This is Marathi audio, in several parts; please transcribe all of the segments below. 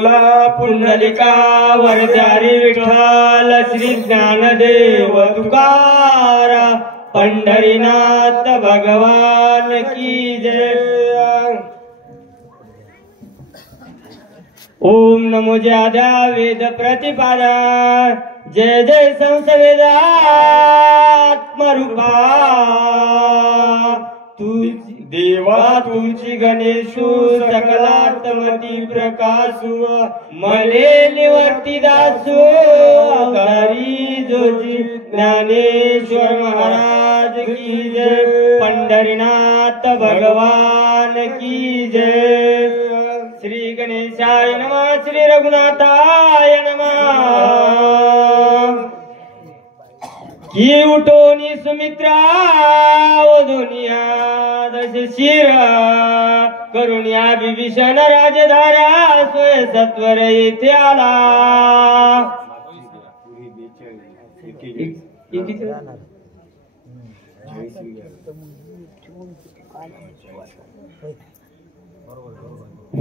पुंडलिका वरदारी विठ्ठल श्री ज्ञानदेव तुकारा पंढरीनाथ भगवान की जय। ओम नमो ज्यादा वेद प्रतिपादा जय जय संसवेदात्मरूपा तू देवा तुझी गणेशु सकलात्मती प्रकाशु मले निवर्ती दासु अवतारी जोजी ज्ञानेश्वर महाराज की जय। पंढरीनाथ भगवान की जय। श्री गणेशाय नमः। श्री रघुनाथाय नमः। की उठोनी सुमित्रा वधुनिया दश शिर करुण्या विभीषण राजधारा सोय सत्वर येथे आला।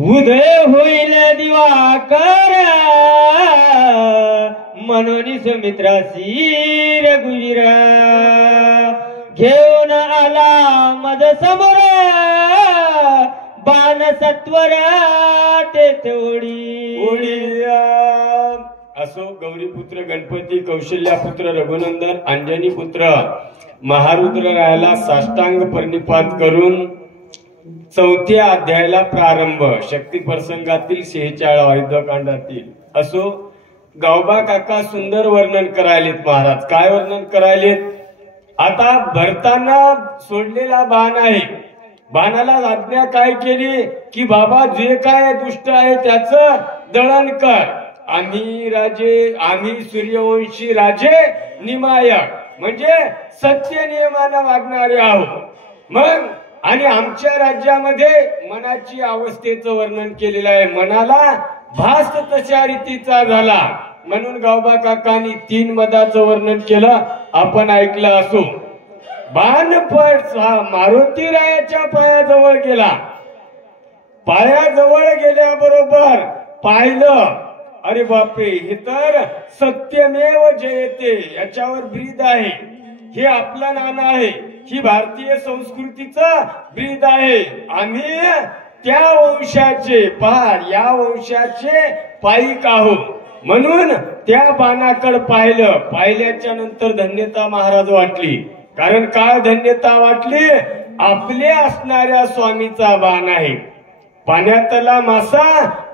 उदय होईल दिवाकर मनोनी सुमित्रासी रघुवीर घेऊन आला मद समोर बाण सत्वर तेथे ओढी असो गौरीपुत्र गणपती कौशल्यापुत्र रघुनंदन अंजनी पुत्र महारुद्र रायाला साष्टांग प्रणिपात करून चौथ्या अध्यायाला प्रारंभ शक्ती प्रसंगातील 46 युद्धकांडातील असो गावबा काका सुंदर वर्णन करायलेत महाराज। काय वर्णन करायलेत? आता भरताना सोडलेला बाण आहे, बाणाला आज्ञा काय केली की बाबा जे काय दुष्ट आहे त्याचं दळण कर। आम्ही राजे, आम्ही सूर्यवंशी राजे निमायक म्हणजे सत्य नियमानं वागणारे आहोत। मग आणि आमच्या राज्यामध्ये मनाची अवस्थेचं वर्णन केलेलं आहे। मनाला भास तशा रीतीचा झाला म्हणून गावबा काकांनी 3 मदाचं वर्णन केलं आपण ऐकलं असो। बाणपट मारुती रायाच्या पायाजवळ गेला, पायाजवळ गेल्याबरोबर पाहिलं अरे बापरे हे तर सत्यमेव जयते याच्यावर ब्रीद आहे, हे आपलं नाणं आहे, ही भारतीय संस्कृतीचं ब्रीद आहे। आम्ही त्या वंशाचे पार या वंशाचे पाईक आहोत म्हणून त्या बाणाकडे पाहिलं। पाहिल्याच्या नंतर धन्यता महाराज वाटली। कारण काय धन्यता वाटली? आपले असणाऱ्या स्वामीचा बाण आहे। पाण्यातला मासा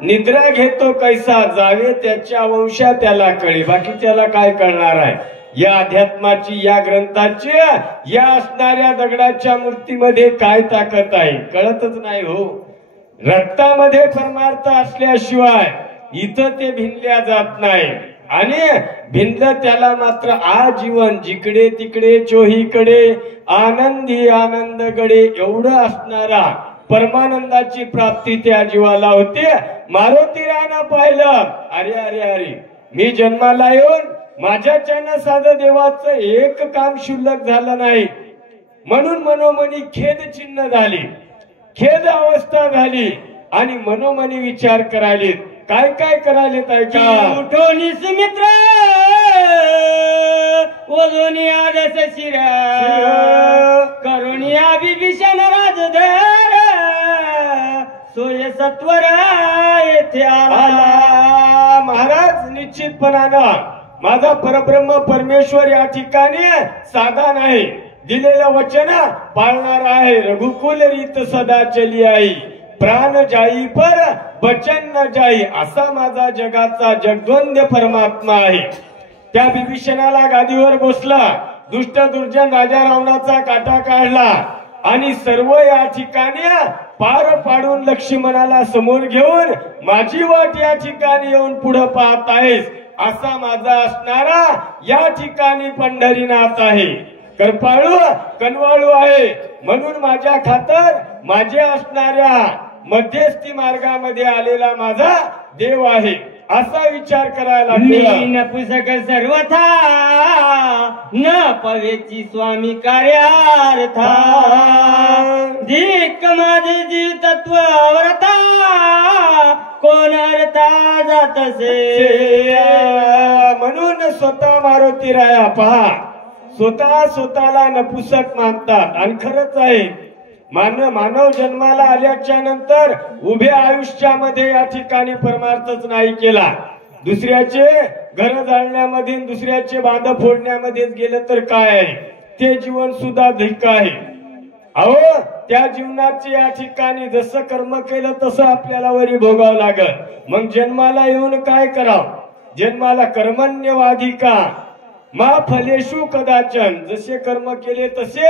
निद्रा घेतो कैसा जावे त्याच्या वंशा त्याला कळे, बाकी त्याला काय कळणार आहे? या अध्यात्माची या ग्रंथाची या असणाऱ्या दगडाच्या मूर्तीमध्ये काय ताकद आहे कळतच नाही हो। रक्तामध्ये परमार्थ असल्याशिवाय इथं ते भिनल्या जात नाही आणि भिनलं त्याला मात्र आजीवन जिकडे तिकडे चोहीकडे आनंदी आनंदगडे एवढं असणारा परमानंदाची प्राप्ती त्या जीवाला होते। मारुती रायानं पाहिलं अरे अरे अरे मी जन्माला येऊन माझ्याच्यानं साधं देवाचं एक काम शुल्लक झालं नाही म्हणून मनोमनी खेद चिन्ह झाली, खेद अवस्था झाली आणि मनोमनी विचार करायलेत। काय काय करायलेत ऐका। उठोनी सुमित्र वधुनी आदस शिर करुणिया विभीषण राजधर सोय सत्वर येथे आला। महाराज निश्चितपणानं माझा परब्रह्म परमेश्वर या ठिकाणी साधा नाही, दिलेलं वचन पाळणार आहे। रघुकुल रीत सदा चली आई प्राण जाई पर वचन न जाई असा माझा जगाचा जगद्वंद्य परमात्मा आहे। त्या विभीषणाला गादीवर बसला, दुष्ट दुर्जन राजा रावणाचा काटा काढला आणि सर्व या ठिकाणी पार पाडून लक्ष्मणाला समोर घेऊन माझी वाट या ठिकाणी येऊन पुढे पाहत आहेस असा माझा असणारा या ठिकाणी पंढरीनाथ आहे। कृपाळू कनवाळू आहे म्हणून माझ्या खातर माझ्या असणाऱ्या मध्यस्थी मार्गामध्ये आलेला माझा देव आहे असा विचार करायला लागला। पुस्तक सर्वथा न पवेची स्वामी कार्यार्था धिक माझे जीव तत्व व्रता कोण अर्था जातसे. म्हणून स्वतः मारुती राया पहा, स्वतःला नपुसक मानतात. आणि खरंच आहे, मानव जन्माला आल्याच्या नंतर उभ्या आयुष्यामध्ये या ठिकाणी परमार्थच नाही केला. दुसऱ्याचे घर जाळण्यामध्ये, दुसऱ्याचे बांध फोडण्यामध्येच गेलं तर काय आहे, ते जीवन सुद्धा धिक आहे. अहो, त्या जीवनाचे या ठिकाणी जसं कर्म केलं तसं आपल्याला वरी भोगावं लागल. मग जन्माला येऊन काय करावं? जन्माला कर्मण्यवाधिका मा फलेषु कदाचन, जसे कर्म केले तसे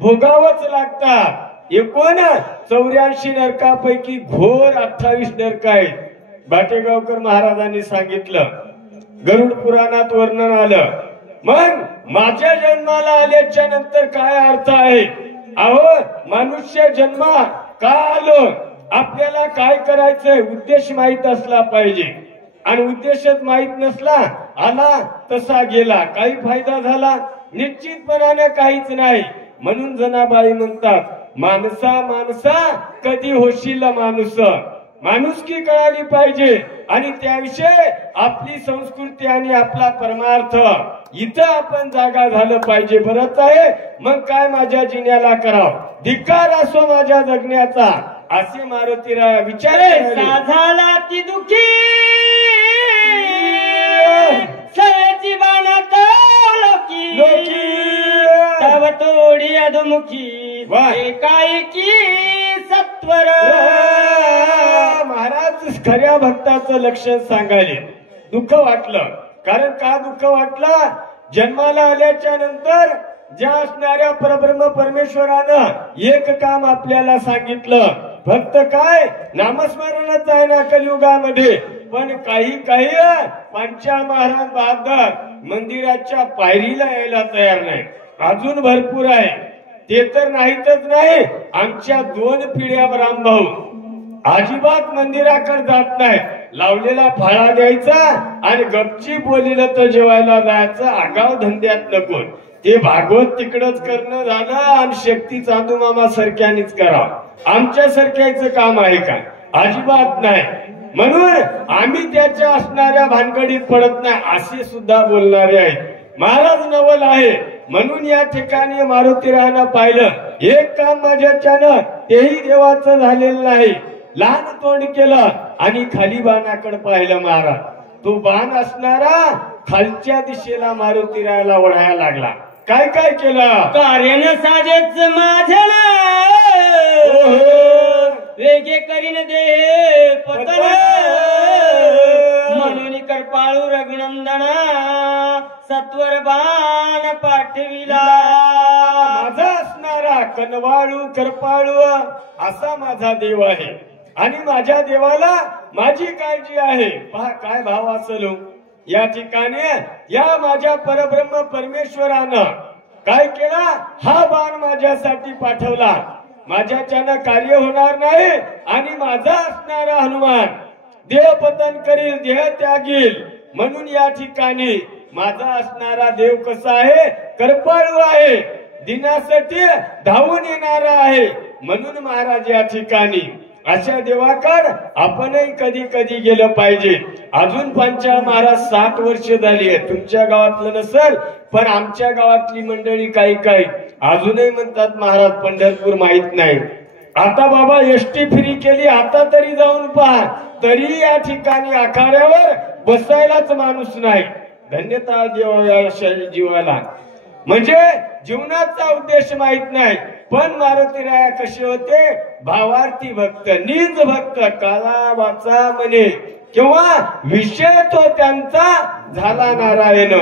भोगावंच लागतात. 84 नरकापैकी घोर 28 नरक आहेत. बाटेगावकर महाराजांनी सांगितलं, गरुड पुराणात वर्णन आलं. मग माझ्या जन्माला आल्याच्या नंतर काय अर्थ आहे? अहो, मनुष्य जन्मा का आलो? आपल्याला काय करायचंय उद्देश माहित असला पाहिजे. आणि उद्देशच माहित नसला, आला तसा गेला, काही फायदा झाला निश्चितपणाने काहीच नाही. म्हणून जनाबाई म्हणतात, माणसा कधी होशील माणूस. माणुसकी कळाली पाहिजे आणि त्याविषयी आपली संस्कृती आणि आपला परमार्थ इथं आपण जागा झालं पाहिजे. बरंच आहे, मग काय माझ्या जिन्याला करावं, धिक्कार असो माझ्या जगण्याचा, असे मारुतीराया विचारे. झाला ती दुखी सयाची बाणात लोकी तव तोडी अधमुखी एकाएकी सत्वर. महाराज खऱ्या भक्ताचं लक्षण सांगायले. दुःख वाटलं, कारण का दुःख वाटलं? जन्माला आल्याच्या नंतर ज्या असणाऱ्या परब्रह्म परमेश्वरानं एक काम आपल्याला सांगितलं, फक्त काय नामस्मरणच आहे ना कलियुगामध्ये. पण काही पांचाळ महाराज बहादर मंदिराच्या पायरीला यायला तयार नाही. अजून भरपूर आहे. ते तर नाहीतच नाही, आमच्या 2 पिढ्या रामभाऊ अजिबात मंदिराकडे जात नाही. लावलेला फळा द्यायचा आणि गपची बोलिलं तर जेवायला जायचं. आगाव धंद्यात नको. ते भागवत तिकडच करणं झालं आणि शक्ती चांदूमामा सारख्यानीच करावं. आमच्या सारख्याचं काम आहे का? अजिबात नाही. म्हणून आम्ही त्याच्या असणाऱ्या भानगडीत पडत नाही, असे सुद्धा बोलणारे आहेत. महाराज नवल आहे. म्हणून या ठिकाणी मारुतीरायानं पाहिलं, एक काम माझ्याच्यानं तेही देवाचं झालेलं नाही. लहान तोंड केलं आणि खाली बाणाकडे पाहिलं महाराज. तो बाण असणारा खालच्या दिशेला मारुतीरायाला ओढायला लागला. काय केलं? कार्य न साजेच माझ्या वेगे करीन दे पतन म्हणून करपाळू रघुनंदना सत्वर बाण पाठविला. माझा असणारा कनवाळू करपाळू असा माझा देव आहे आणि माझ्या देवाला माझी काळजी आहे. पहा काय भाव असेल या ठिकाणी. या माझ्या परब्रह्म परमेश्वरानं काय केला? हा बाण माझ्यासाठी पाठवला. माझ्याच्यानं कार्य होणार नाही आणि माझा असणारा हनुमान देवपतन करील, देह त्यागील. म्हणून या ठिकाणी माझा असणारा देव कसा आहे? कृपाळू आहे, दिनासाठी धावून येणारा आहे. म्हणून महाराज या ठिकाणी अशा देवाकडे आपणही कधी कधी गेलं पाहिजे. अजून पंचाळ महाराज 60 वर्ष झाली आहे. तुमच्या गावातलं नसेल, पण आमच्या गावातली मंडळी काही अजूनही म्हणतात महाराज पंढरपूर माहित नाही. आता बाबा एसटी फ्री केली, आता तरी जाऊन पहा. तरी या ठिकाणी आखाड्यावर बसायलाच माणूस नाही. धन्यता जीवाला. म्हणजे जीवनाचा उद्देश माहित नाही. पण मारुतीराया कसे होते? भावार्थी भक्त, निज भक्त, काला वाचा म्हणे किंवा विषय तो त्यांचा झाला नारायण.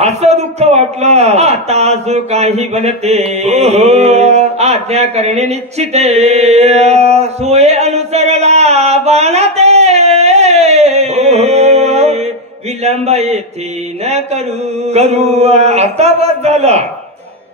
असं दुःख वाटलं. आता जो काही बनते आज्ञा करणे निश्चिते सोय अनुसरला बाणाते विलंब येथे न करू. आता बस झालं.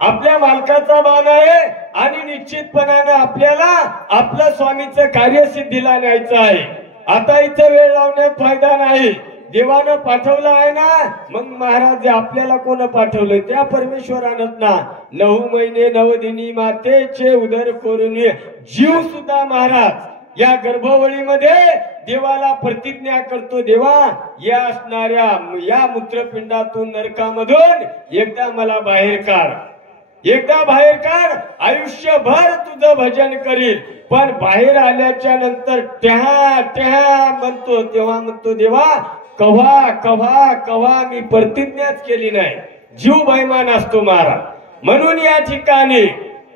आपल्या मालकाचा बाण आहे आणि निश्चितपणानं आपल्याला आपल्या स्वामीचं कार्यसिद्धीला न्यायचं आहे. आता इथे वेळ लावण्यात फायदा नाही. देवानं पाठवलं आहे ना, मग महाराज आपल्याला कोण पाठवलंय? त्या परमेश्वरानंच ना. 9 महिने 9 दिनी मातेचे उदर करून जीव सुद्धा महाराज या गर्भवळीमध्ये देवाला प्रतिज्ञा करतो, देवा या असणाऱ्या या मूत्रपिंडातून नरकामधून एकदा मला बाहेर काढ, एकदा बाहेर काढ, आयुष्यभर तुझं भजन करील. पण बाहेर आल्याच्या नंतर ट्या म्हणतो, तेव्हा म्हणतो देवा कव्हा कव्हा कव्हा मी प्रतिज्ञाच केली नाही. जीव बैमान असतो महाराज. म्हणून या ठिकाणी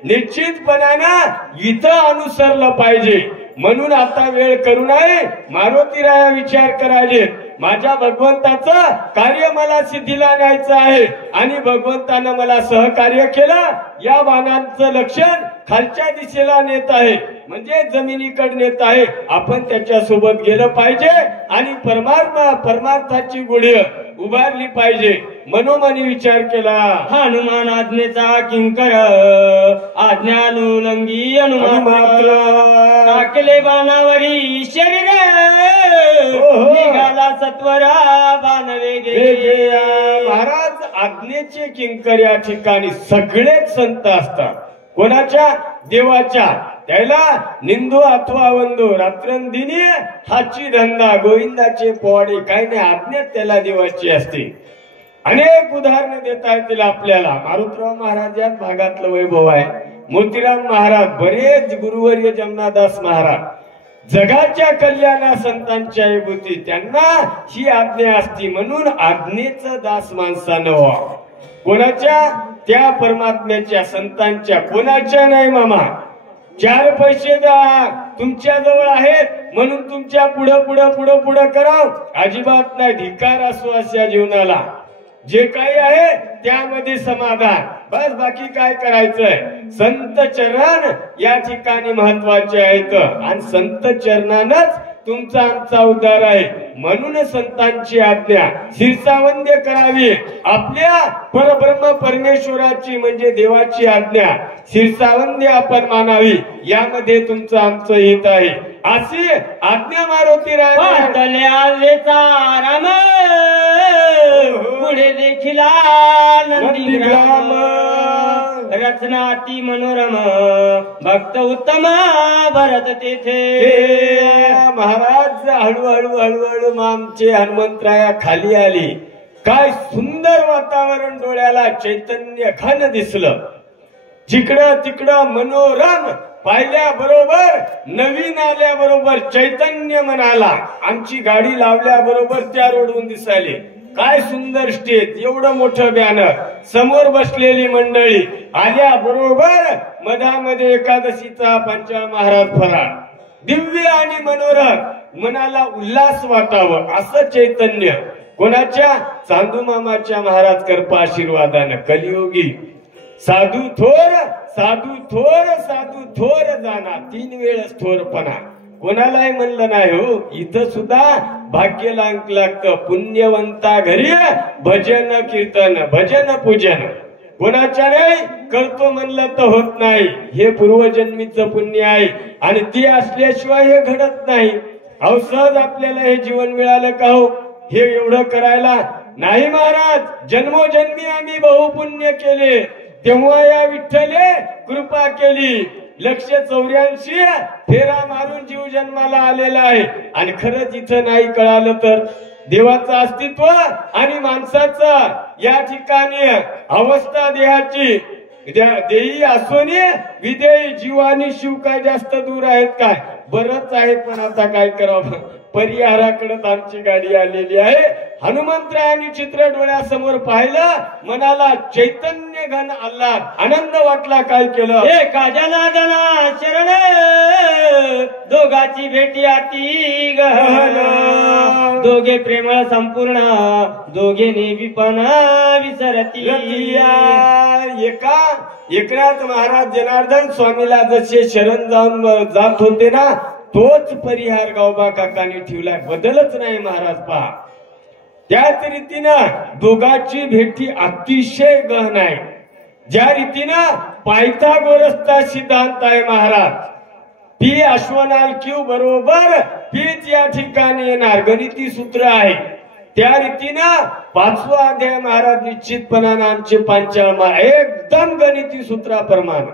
निश्चितपणानं इथं अनुसरलं पाहिजे. म्हणून आता वेळ करू नये, मारुतीराया विचार करायचे, माझ्या भगवंताचं कार्य मला सिद्धीला न्यायचं आहे आणि भगवंतानं मला सहकार्य केलं. या बाणांचं लक्षण खालच्या दिशेला नेत आहे, म्हणजे जमिनीकडे नेत आहे. आपण त्याच्या सोबत गेलं पाहिजे आणि परमार्थाची गुढी उभारली पाहिजे. मनोमनी विचार केला. हनुमान आज्ञेचा किंकर आज्ञानुलंगी हनुमान मात्र टाकले बाणावरी शरीर निघाला सत्वरा बाण वेगे. महाराज आज्ञेचे किंकर या ठिकाणी सगळेच संत असतात. कोणाच्या? देवाच्या. त्याला निंदो अथवा वंदो रात्रंदिनी हाची धंदा गोविंदाचे पोवाडे काही नाही, आज्ञा त्याला देवाची असते. अनेक उदाहरणं देता येतील आपल्याला. मारुतराव महाराज याच भागातलं वैभव आहे. मोतीराम महाराज, बरेच गुरुवर्य जमनादास महाराज, जगाच्या कल्याणा संतांच्या विभूती, त्यांना ही आज्ञा असती. म्हणून आज्ञेचं दास माणसानं व्हावं. कोणाच्या? त्या परमात्म्याच्या, संतांच्या. कोणाच्या नाही मामा. 4 पैसे तुमच्या जवळ आहेत म्हणून तुमच्या पुढं कराव अजिबात नाही. धिक्कार असो अशा जीवनाला. जे काही आहे त्यामध्ये समाधान, बस. बाकी काय करायचंय? संत चरण या ठिकाणी महत्वाचे आहेत आणि संत चरणानच तुमचा आमचा उद्धार आहे. म्हणून संतांची आज्ञा शिरसावंद्य करावी. आपल्या परब्रह्म परमेश्वराची म्हणजे देवाची आज्ञा शिरसावंद्य आपण मानावी. यामध्ये तुमचं आमचं हित आहे. अशी आज्ञा मारुतीराया राम पुढे देखील नंदीग्राम रचना अति मनोरम भक्त उत्तम भरत तेथे. महाराज हळूहळू आमचे हनुमंतराया खाली आली. काय सुंदर वातावरण, डोळ्याला चैतन्य घन दिसलं. जिकडं तिकडं मनोरम पाहिल्याबरोबर, नवीन आल्याबरोबर चैतन्य मनाला. आमची गाडी लावल्याबरोबर त्या रोडवरून दिसायले. काय सुंदर स्टेज, एवढं मोठं बॅनर, समोर बसलेली मंडळी, आल्याबरोबर मधामध्ये एकादशीचा पंचा महाराज फराळ, दिव्य आणि मनोरम, मनाला उल्हास वाटावं असं चैतन्य. कोणाच्या? चांदू मामाच्या महाराज कृपा आशीर्वादानं. कलियोगी साधू थोर साधू थोर साधू थोर जाना, 3 वेळेस थोरपणा. कोणालाही म्हणलं नाही हो. इथं सुद्धा भाग्य लागतं. पुण्यवंता घरी भजन कीर्तन, भजन पूजन. कोणाच्या नाही करतो म्हणलं तर होत नाही. हे पूर्वजन्मीचं पुण्य आहे आणि ते असल्याशिवाय हे घडत नाही. अहो सहज आपल्याला हे जीवन मिळालं का हो? हे एवढं करायला नाही महाराज. जन्मोजन्मी आम्ही बहुपुण्य केले, तेव्हा या विठ्ठले कृपा केली. 184 फेरा मारून जीव जन्माला आलेला आहे. आणि खरंच इथं नाही कळालं तर देवाचं अस्तित्व आणि माणसाचं या ठिकाणी अवस्था देहाची देही असोनी विदेही. जीव आणि शिव काय जास्त दूर आहेत काय? बरंच आहे. पण आता काय करावं? परिहाराकडे आमची गाडी आलेली आहे. हनुमंतरायांनी चित्र डोळ्यासमोर पाहिलं, मनाला चैतन्य घन आल्हाद, आनंद वाटला. काय केलं? एका जनार्दना शरण दोघाची भेटी अति गहन, दोघे प्रेमळ संपूर्ण, दोघे नेहमीपणा विसरती. एकनाथ महाराज जनार्दन स्वामीला जसे शरण जाऊन जात होते ना, तोच परिहार गावबा काकांनी ठेवलाय. बदलच नाही महाराज. पहा त्याच रीतीनं दोघांची भेटी अतिशय गहन आहे. ज्या रीतीनं पायथागोरसचा सिद्धांत आहे महाराज, पी अश्वनाल क्यू बरोबर पीच या ठिकाणी येणार. गणिती सूत्र आहे. त्या रीतीनं 5वा अध्याय महाराज निश्चितपणानं आमचे पांचाळ एकदम गणिती सूत्राप्रमाणे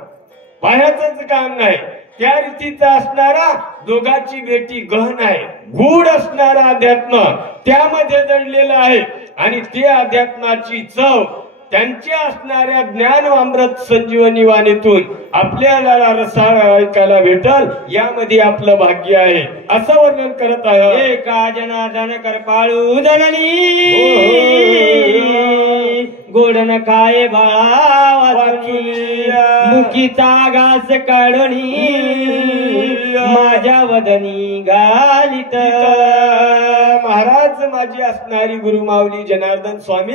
पायाचंच काम नाही त्या रीतीचा असणारा दोघांची भेटी गहन आहे गूढ असणारा अध्यात्म त्यामध्ये दडलेला आहे आणि ते अध्यात्माची चव त्यांच्या असणाऱ्या ज्ञान अमृत संजीवनी वाणीतून आपल्याला रसाळ ऐकायला भेटल यामध्ये आपलं भाग्य आहे असं वर्णन करत आहे एका जनार्दन कृपाळू जननी गोडन काय बाळा वाचुली मुखीचा घास काढणी माझ्या वदनी घालित महाराज माझी असणारी गुरु माऊली जनार्दन स्वामी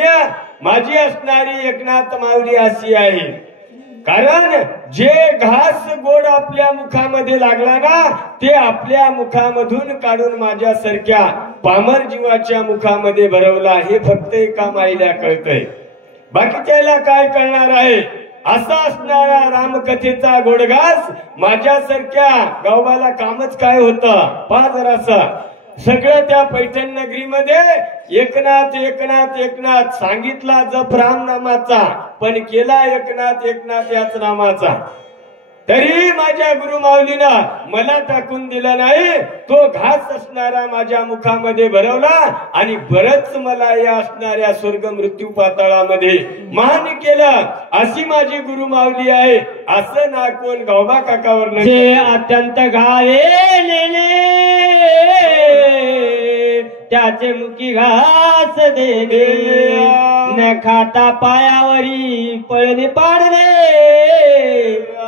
माझी असणारी एकनाथ माऊली अशी आहे कारण जे घास गोड आपल्या मुखामध्ये लागला ना ते आपल्या मुखामधून काढून माझ्यासारख्या पामर जीवाच्या मुखामध्ये भरवला हे फक्त एका माईला कळतंय बाकीच्याला काय कळणार आहे असा असणारा रामकथेचा गोडघास माझ्यासारख्या गावाला कामच काय होतं पहा जरासा सगळं त्या पैठण नगरीमध्ये एकनाथ एकनाथ एकनाथ सांगितला जप राम नामाचा पण केला एकनाथ एकनाथ याच नामाचा तरी माझ्या गुरु माऊलीनं मला टाकून दिला नाही तो घास असणारा माझ्या मुखामध्ये भरवला आणि बरच मला या असणाऱ्या स्वर्ग मृत्यू पाताळामध्ये मान केलं अशी माझी गुरु माऊली आहे असं ना कोण गौबा काकावर जे अत्यंत घावेलेले त्याचे मुखी घास देणे न खाता पायावरी पळणे पाडणे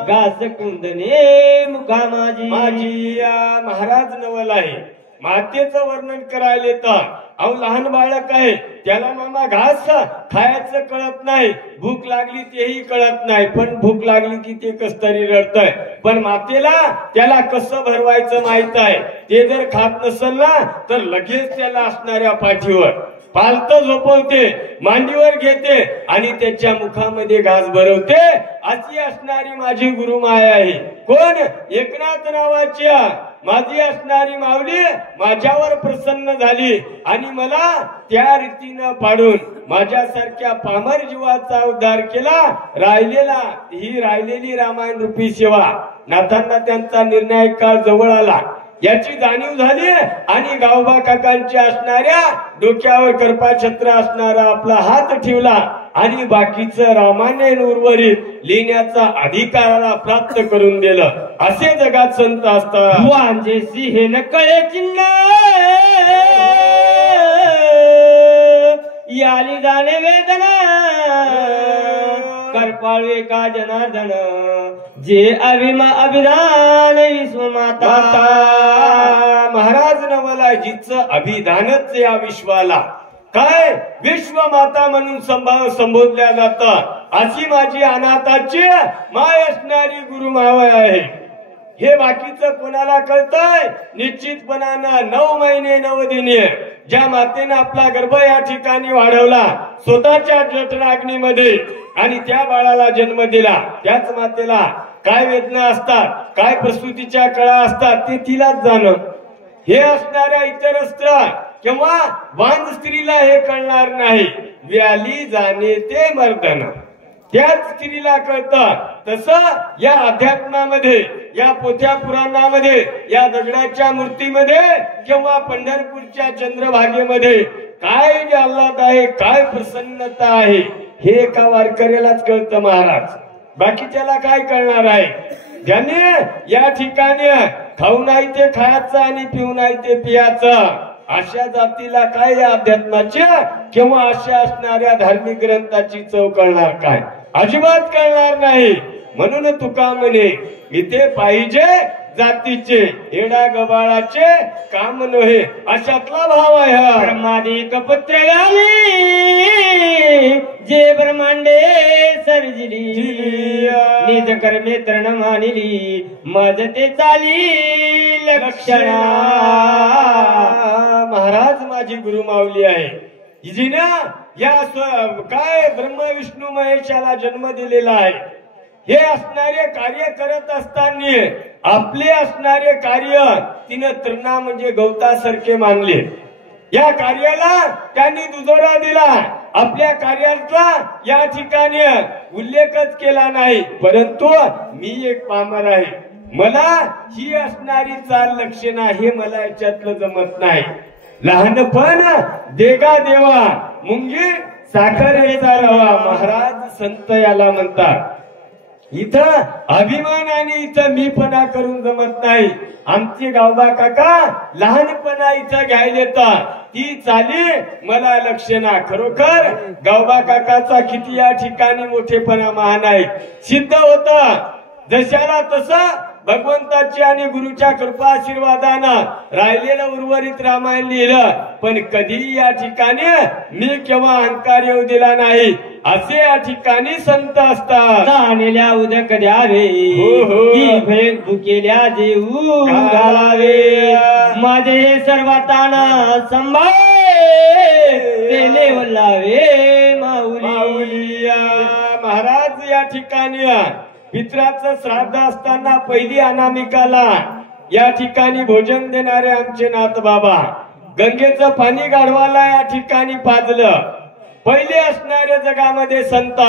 घास कुंदने मुखा माझी महाराज नवल आहे मातेचं वर्णन करायला तर अहो लहान बाळक आहे त्याला मामा घास खायचं कळत नाही भूक लागली तेही कळत नाही पण भूक लागली की ते कस तरी रडतय पण मातेला त्याला कसं भरवायचं माहित आहे ते जर खात नसेल ना तर लगेच त्याला असणाऱ्या पाठीवर पालत झोपवते मांडीवर घेते आणि त्याच्या मुखामध्ये घास भरवते अशी असणारी माझी गुरुमाया आहे कोण एकनाथ नावाच्या माझी असणारी माऊली माझ्यावर प्रसन्न झाली आणि मला त्या रीतीनं पाडून माझ्यासारख्या पामर जीवाचा उद्धार केला राहिलेली रामायण रूपी सेवा नाथांना त्यांचा निर्णायक काळ जवळ आला याची जाणीव झाली आणि गावबा काकांच्या असणाऱ्या डोक्यावर कृपाछत्र असणारा आपला हात ठेवला आणि बाकीचं रामायण उर्वरित लिहिण्याचा अधिकाराला प्राप्त करून दिलं असे जगात संत असतात वांजेसी हे न कळे चिन्ह याली जाणे वेदना करपाळू एका जनार्दन जे अभिधान विश्वमाता महाराज नवला जिचं अभिधानच या विश्वाला काय विश्वमाता म्हणून संबोधल्या जातं अशी माझी अनाथाची माय असणारी गुरुमावळ आहे हे बाकीचं कोणाला कळतंय निश्चितपणानं 9 महिने 9 दिने ज्या मातेने आपला गर्भ या ठिकाणी वाढवला स्वतःच्या जठराग्नीमध्ये आणि त्या बाळाला जन्म दिला त्याच मातेला काय वेदना असतात काय प्रसूतीच्या कळा असतात ते तिलाच जाणं हे असणाऱ्या इतर स्त्र किंवा बांध स्त्रीला हे कळणार नाही व्याली जाणे ते मर्दन त्याच स्त्रीला कळतं तसं या अध्यात्मामध्ये या पोथ्या पुराणामध्ये या दगडाच्या मूर्तीमध्ये किंवा पंढरपूरच्या चंद्रभागेमध्ये काय आल्हाद आहे काय प्रसन्नता आहे हे एका वारकऱ्यालाच कळतं महाराज बाकीच्याला काय कळणार आहे ज्याने या ठिकाणी खाऊ नाही ते खायचं आणि पिऊ नाही ते पियाचं अशा जातीला काय या अध्यात्माच्या किंवा अशा असणाऱ्या धार्मिक ग्रंथाची चव कळणार काय अजिबात कळणार नाही म्हणून तुका म्हणे इथे पाहिजे जातीचे एडा गबाळाचे काम नव्हे अशातला भाव आहे हा ब्रह्मादिक पुत्र गाली जे ब्रह्मांडे सर्जिली निज कर्मे तृण मानिली मज ते चाली लक्षणा महाराज माझी गुरु माऊली आहे जिनं या काय ब्रह्म विष्णू महेशाला जन्म दिलेला आहे हे असणारे कार्य करत असताना आपले असणारे कार्य तिनं तृणा म्हणजे गवतासारखे मानले या कार्याला त्यांनी दुजोरा दिला. आपल्या कार्याचा या ठिकाणी उल्लेखच केला नाही. परंतु मी एक पामर आहे, मला ही असणारी चाल लक्षणा हे मला याच्यातलं जमत नाही. लहानपण देगा देवा मुंगी साखरेचा रवा, महाराज संत याला म्हणतात. इथं अभिमान आणि इथं मीपणा करून जमत नाही. आमचे गावबा काका लहानपणा इथं घ्यायला येतात, ती चाली मला लक्षणा. खरोखर गावबा काकाचा किती या ठिकाणी मोठेपणा महान आहे. सिद्ध होता जशाला तसा भगवंताची आणि गुरुच्या कृपा आशीर्वादानं राहिलेलं उर्वरित रामायण लिहिलं. पण कधी या ठिकाणी मी केव्हा अहंकार येऊ दिला नाही. असे या ठिकाणी संत असतात. जाणेल्या उदक द्यावे, भुकेल्या जेऊ घालावे, माझे हे सर्व ताना संभाळे तेले वल्लावे माऊली. महाराज या ठिकाणी पित्राचं श्राद्ध असताना पहिली अनामिकाला या ठिकाणी भोजन देणारे आमचे नाथ बाबा गंगेचं पाणी गाढवाला या ठिकाणी पाजलं. पहिले असणाऱ्या जगामध्ये संत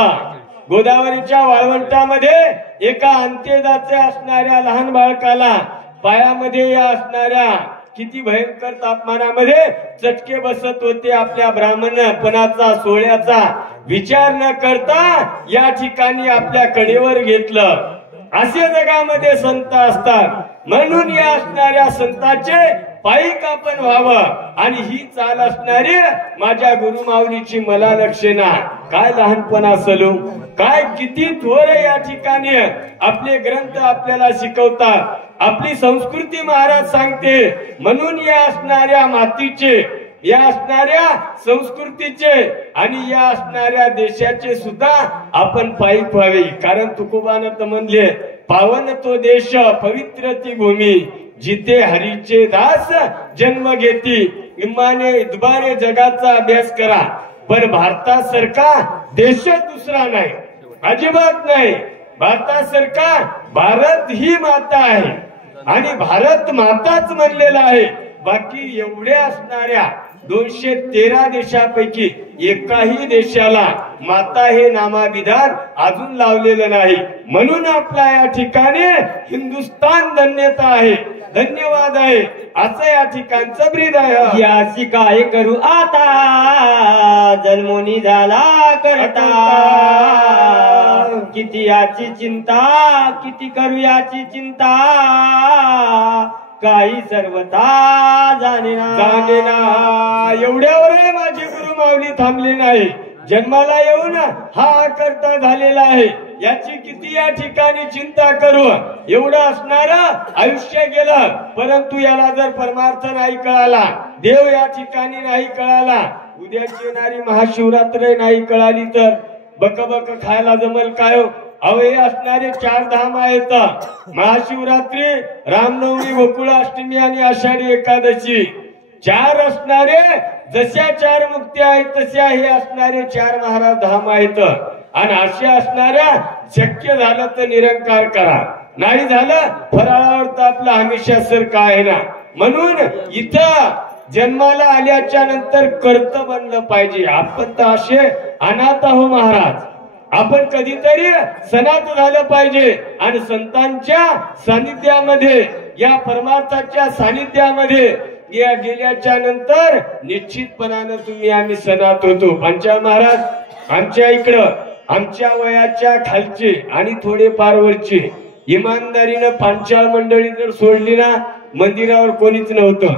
गोदावरीच्या वाळवंटामध्ये एका अंत्येदाचे असणाऱ्या लहान बाळकाला पायामध्ये या असणाऱ्या किती भयंकर तापमानामध्ये चटके बसत होते. आपल्या ब्राह्मणपणाचा सोहळ्याचा विचार न करता या ठिकाणी आपल्या कडेवर घेतलं. असे जगामध्ये संत असतात. म्हणून या असणाऱ्या संताचे पायीक आपण व्हावं. आणि ही चाल असणारी माझ्या गुरुमाऊलीची मला लक्षणा. काय लहानपणा सलू, काय किती थोर या ठिकाणी आपले ग्रंथ आपल्याला शिकवतात. आपली संस्कृती महाराज सांगते. म्हणून या असणाऱ्या मातीचे, या असणाऱ्या संस्कृतीचे आणि या असणाऱ्या देशाचे सुद्धा आपण पायीक व्हावे. कारण तुकोबानं तर म्हणले, पावन तो देश पवित्र ती भूमी, जिथे हरीचे दास जन्म घेती. इमाने दुबारे जगाचा अभ्यास करा, पण भारतासारखा देश दुसरा नाही, अजिबात नाही. भारतासारखा भारत ही माता आहे आणि भारत माताच म्हणलेला आहे. बाकी एवढ्या असणाऱ्या 213 देशापैकी एकाही देशाला माता हे नामाभिधान अजून लावलेलं नाही. म्हणून आपला या ठिकाणी हिंदुस्तान धन्यता आहे, धन्यवाद आहे, असं या ठिकाणचं ब्रीद आहे. याची काय करू आता, जन्मोनी झाला करता, किती याची चिंता, किती करू याची चिंता, काही सर्वता जाणेना. एवढ्यावर माझे गुरु माऊली थांबले नाही. जन्माला येऊन हा करता झालेला आहे. याची किती या ठिकाणी चिंता करू. एवढं असणार आयुष्य गेलं, परंतु याला जर परमार्थ नाही कळाला, देव या ठिकाणी नाही कळाला, उद्याची येणारी महाशिवरात्र नाही कळाली तर बक बक खायला जमल काय. अवय असणारे 4 धाम आहेत. महाशिवरात्री, रामनवमी, गोकुळाष्टमी आणि आषाढी एकादशी. 4 असणारे जशा 4 मुक्त्या आहेत तशा हे असणारे 4 महाराज धाम आहेत. आणि अशा असणाऱ्या शक्य झालं तर निरंकार करा, नाही झालं फराळावर तर आपला हमेशा सर काय आहे ना. म्हणून इथं जन्माला आल्याच्या नंतर कर्त बनलं पाहिजे. आपण तर असे अनाथ आहो महाराज. आपण कधीतरी सनात झालं पाहिजे आणि संतांच्या सानिध्यामध्ये, या परमार्थाच्या सानिध्यामध्ये या गेल्याच्या नंतर निश्चितपणानं तुम्ही आम्ही सनात होतो. पंचा महाराज आमच्या इकडं आमच्या वयाच्या खालचे आणि थोडे पारवरचे इमानदारीनं पांचाळ मंडळी जर सोडली ना, मंदिरावर कोणीच नव्हतं,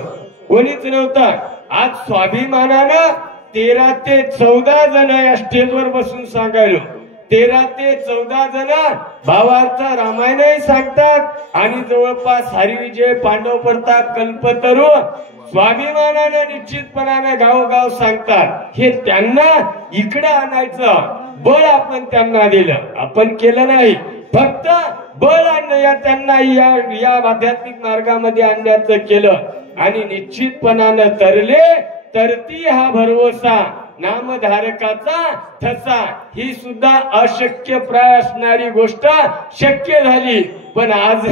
कोणीच नव्हतं. आज स्वाभिमानानं 13 ते 14 जण या स्टेजवर बसून सांगायलो. 13 ते 14 जण भावार्थ रामायणही सांगतात आणि जवळपास हरिविजय, पांडव प्रताप, कल्पतरू स्वाभिमानानं निश्चितपणानं गावोगाव सांगतात. हे त्यांना इकडं आणायचं बळ आपण त्यांना दिलं, आपण केलं नाही. फक्त बळ आणणं या त्यांना या आध्यात्मिक मार्गामध्ये आणण्याचं केलं. आणि निश्चितपणानं तरती हा भरवसा नामधारकाचा ठसा. ही सुद्धा अशक्य प्राय असणारी गोष्ट शक्य झाली. पण आज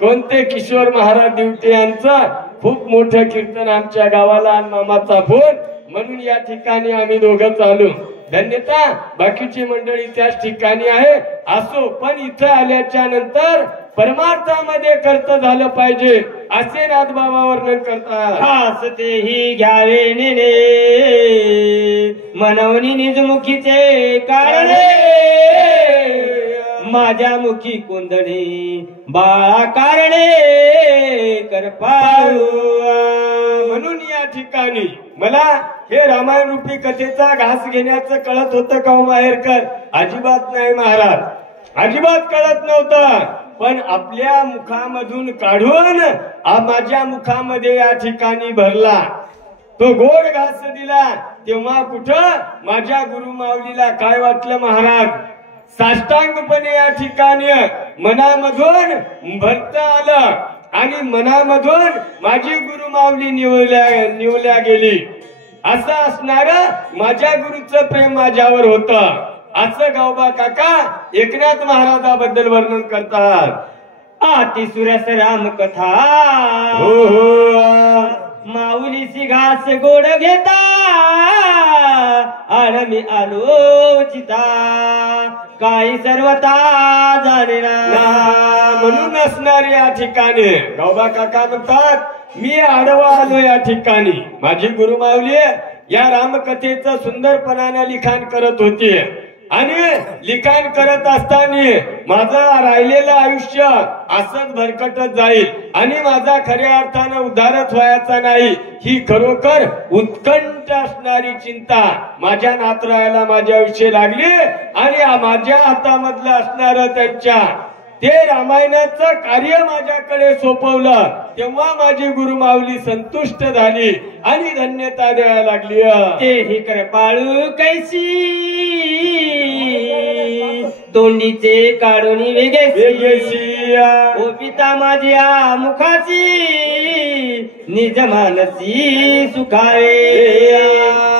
कोणते किशोर महाराज दिवटे यांचं खूप मोठं कीर्तन आमच्या गावाला आणि मामाचा फोन, म्हणून या ठिकाणी आम्ही दोघं चालू. धन्यता बाकीची मंडळी त्याच ठिकाणी आहे. असो, पण इथं आल्याच्या नंतर परमार्थामध्ये कर्त झालं पाहिजे असे नाथबाबा वर्णन करतात. हासतेही घ्यावे नेने मनवनी निजमुखीचे काढणे, माझ्या मुखी कोंदणी बाळा कारणे करपाळू. म्हणून या ठिकाणी मला हे रामायण रूपी कथेचा घास घेण्याचं कळत होतं का माहेरकर? अजिबात नाही महाराज, अजिबात कळत नव्हतं. पण आपल्या मुखामधून काढून माझ्या मुखामध्ये या ठिकाणी भरला, तो गोड घास दिला. तेव्हा कुठं माझ्या गुरु माऊलीला काय वाटलं महाराज? साष्टांगपणे या ठिकाणी मनामधून भरत आलं आणि मनामधून माझी गुरु माऊली निवल्या गेली. असं असणार माझ्या गुरुचं प्रेम माझ्यावर होतं, असं गावबा काका एकनाथ महाराजाबद्दल वर्णन करतात. आतिसुरस राम कथा हो हो, माऊलीची घास गोड घेता आळ मी आलो चिता, काही सर्वता जाणेना. म्हणून असणार या ठिकाणी गावबा काका म्हणतात, मी आडवा आलो या ठिकाणी. माझी गुरु माऊली या रामकथेचं सुंदरपणाने लिखाण करत होती आणि लिखाण करत असताना माझं राहिलेलं आयुष्य असंच भरकटत जाईल आणि माझा खऱ्या अर्थानं उद्धारच व्हायचा नाही, ही खरोखर उत्कंठ असणारी चिंता माझ्या नातरायाला माझ्याविषयी लागली. आणि माझ्या हातामधलं असणार त्यांच्या ते रामायणाचं कार्य माझ्याकडे सोपवलं, तेव्हा माझी गुरु माऊली संतुष्ट झाली आणि धन्यता द्यायला लागली. तेही कृपाळू कैसी तोंडीचे काढून वेगेसी, ओ पिता माझ्या मुखाची निज मानसी सुखावे.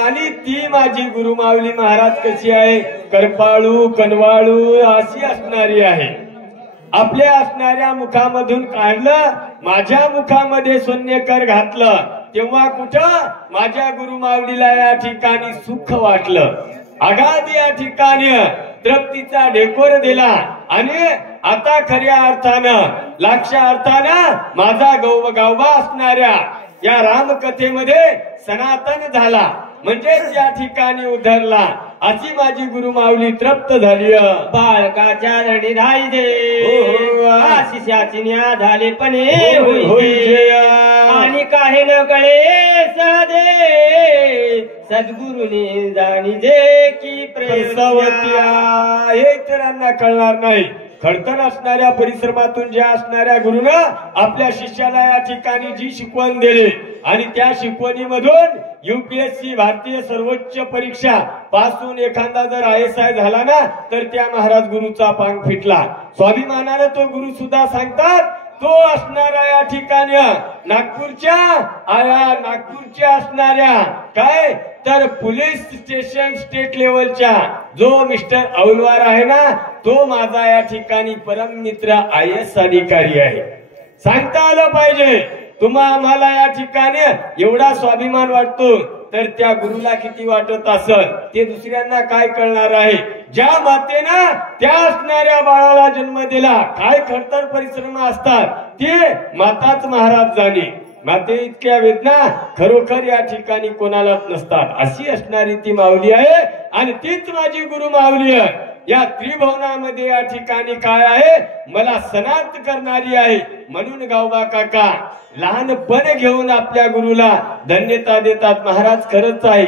आणि ती माझी गुरु माऊली महाराज कशी आहे? कृपाळू कनवाळू अशी असणारी आहे. आपल्या असणाऱ्या मुखामधून काढलं, माझ्या मुखामध्ये शून्यकर घातलं, तेव्हा कुठं माझ्या गुरु माऊलीला या ठिकाणी सुख वाटलं, अगाध या ठिकाणी तृप्तीचा ढेकोर दिला. आणि आता खऱ्या अर्थानं लाक्षा अर्थानं माझा गावबा असणाऱ्या या रामकथेमध्ये सनातन झाला, म्हणजे या ठिकाणी उधरला. अशी माझी गुरु माऊली तृप्त झाली. बाळकाच्या रडी राई दे शिष्याची न्या झाले पणे आणि काही न कळे सदे सद्गुरुने जाणी जे की प्रसवत्या, हे इतरांना कळणार नाही. खडतर असणाऱ्या परिश्रमातून ज्या असणाऱ्या गुरुनं आपल्या शिष्याला या ठिकाणी जी शिकवण दिली आणि त्या शिकवणीमधून UPSC भारतीय सर्वोच्च परीक्षा पासून एखादा जर ISI झाला ना, तर त्या महाराज गुरुचा पांग फिटला. स्वाभिमानाने तो गुरु सुद्धा सांगतात, तो असणारा या ठिकाणी नागपूरच्या असणाऱ्या काय तर पोलीस स्टेशन स्टेट लेवलच्या जो मिस्टर औलवार आहे ना, तो माझा या ठिकाणी परम मित्र IAS अधिकारी आहे. सांगता आलं पाहिजे. आम्हाला या ठिकाणी एवढा स्वाभिमान वाटतो, तर त्या गुरुला किती वाटत असेल ते दुसऱ्यांना काय कळणार आहे. ज्या मातेनं त्या असणाऱ्या बाळाला जन्म दिला, काय खडतर परिश्रम असतात ते माताच महाराज जाणे. माते इतक्या वेदना खरोखर या ठिकाणी कोणालाच नसतात. अशी असणारी ती माऊली आहे आणि तीच माझी गुरु माऊली आहे. या त्रिभुवनामध्ये या ठिकाणी काय आहे, मला सनात करणारी आहे. म्हणून गावबा काका लहानपण घेऊन आपल्या गुरुला धन्यता देतात. महाराज खरंच आहे,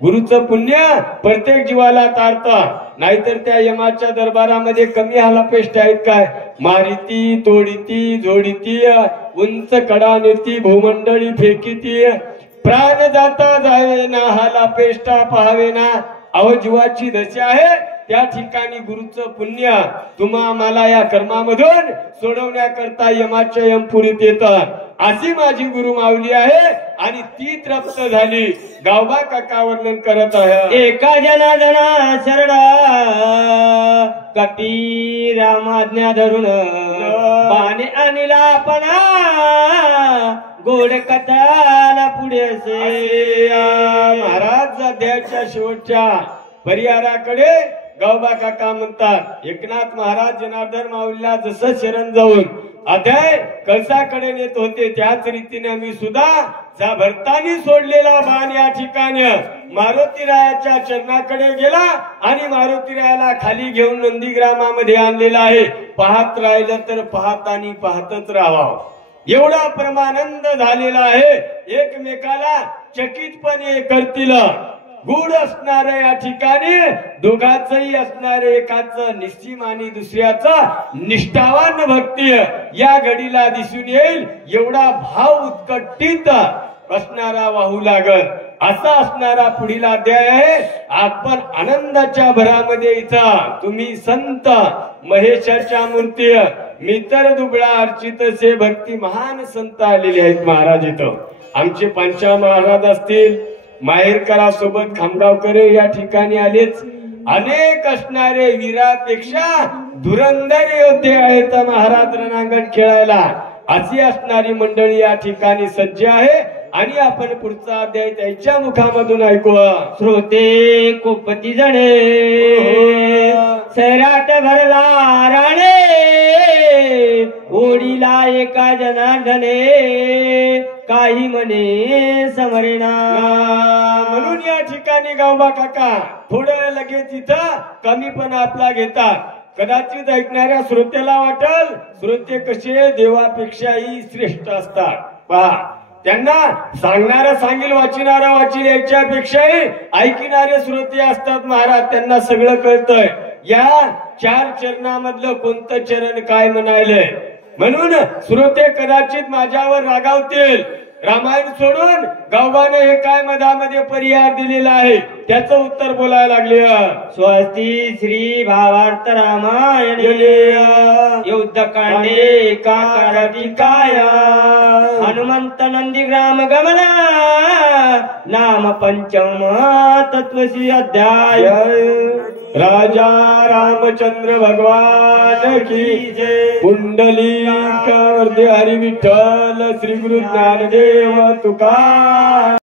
गुरुचं पुण्य प्रत्येक जीवाला तारतं. नाहीतर त्या यमाच्या दरबारामध्ये कमी हालापेष्ट आहेत काय? मारिती तोडीती जोडीती उंच कडा नेती भूमंडळी फेकीती, प्राण जाता जावे ना हालापेष्टा पाहावे ना. अहो जीवाची दशा आहे. त्या ठिकाणी गुरुचं पुण्य मला या कर्मामधून सोडवण्याकरता यमाच्या यमपुरीत येतात. अशी माझी गुरु माऊली आहे आणि ती तृप्त झाली. गावबा काका वर्णन करत आहे. एका जनार्दना शरणा कपी रामाज्ञा धरून बाणे अनिला पणा गोड कथाला पुढे असे महाराज अध्यायाच्या शेवटच्या परिहाराकडे गावबा काका म्हणतात, एकनाथ महाराज जनार्दन माऊलीला जसं शरण जाऊन अध्याय कळसाकडे नेत होते त्याच रीतीने आम्ही सुद्धा जा भरतानी सोडलेला बाण या ठिकाणी मारुतीरायाच्या चरणाकडे गेला आणि मारुतीरायाला खाली घेऊन नंदीग्रामामध्ये आणलेला आहे. पाहत राहिलं तर पाहतानी पाहतच राहावं एवढा परमानंद झालेला आहे. एकमेकाला चकितपणे करतील. गुढ असणारे या ठिकाणी दोघांचही असणारे, एकाचं निश्चिम आणि दुसऱ्याचा निष्ठावान भक्ती या घडीला दिसून येईल. एवढा भाव उत्कटित असणारा वाहू लागत असा असणारा पुढील अध्याय आहे. आपण आनंदाच्या भरामध्ये इथं तुम्ही संत महेशाच्या मूर्ती, मी तर दुबळा अर्चित से भक्ती महान संत आलेले आहेत महाराज. इथं आमचे पंचा महाराज असतील, माहेरकरा सोबत खामगावकर या ठिकाणी आलेच. अनेक असणारे वीरापेक्षा धुरंधर योद्धे आहेत महाराज रणांगण खेळायला. अशी असणारी मंडळी या ठिकाणी सज्ज आहे आणि आपण पुढचा अध्याय त्यांच्या मुखामधून ऐकू. श्रोते कुपती जणे सैराट भरला राणे, ओढीला एका जनार्दने काही म्हणे समरेना. म्हणून या ठिकाणी गावबा काका थोडं लगेच इथं कमी पण आपला घेतात. कदाचित ऐकणाऱ्या श्रोत्याला वाटल श्रोते कसे देवापेक्षाही श्रेष्ठ असतात. पहा, त्यांना सांगणारा सांगेल, वाचणारा वाचील याच्यापेक्षाही ऐकणारे श्रोते असतात महाराज. त्यांना सगळं कळतंय या चार चरणामधलं कोणतं चरण काय म्हणायलंय. म्हणून श्रोते कदाचित माझ्यावर रागावतील. रामायण सोडून गावबाने हे काय मधामध्ये परिहार दिलेला आहे त्याचं उत्तर बोलायला लागले. स्वस्ती श्री भावार्थ रामायण युद्धकांडे काय हनुमंत नंदीग्राम गमना नाम पंचम तत्वसी अध्याय. राजा रामचंद्र भगवान की जय. पुंडलिक वरदे हरी विठ्ठल श्री गुरु ज्ञानदेव तुका.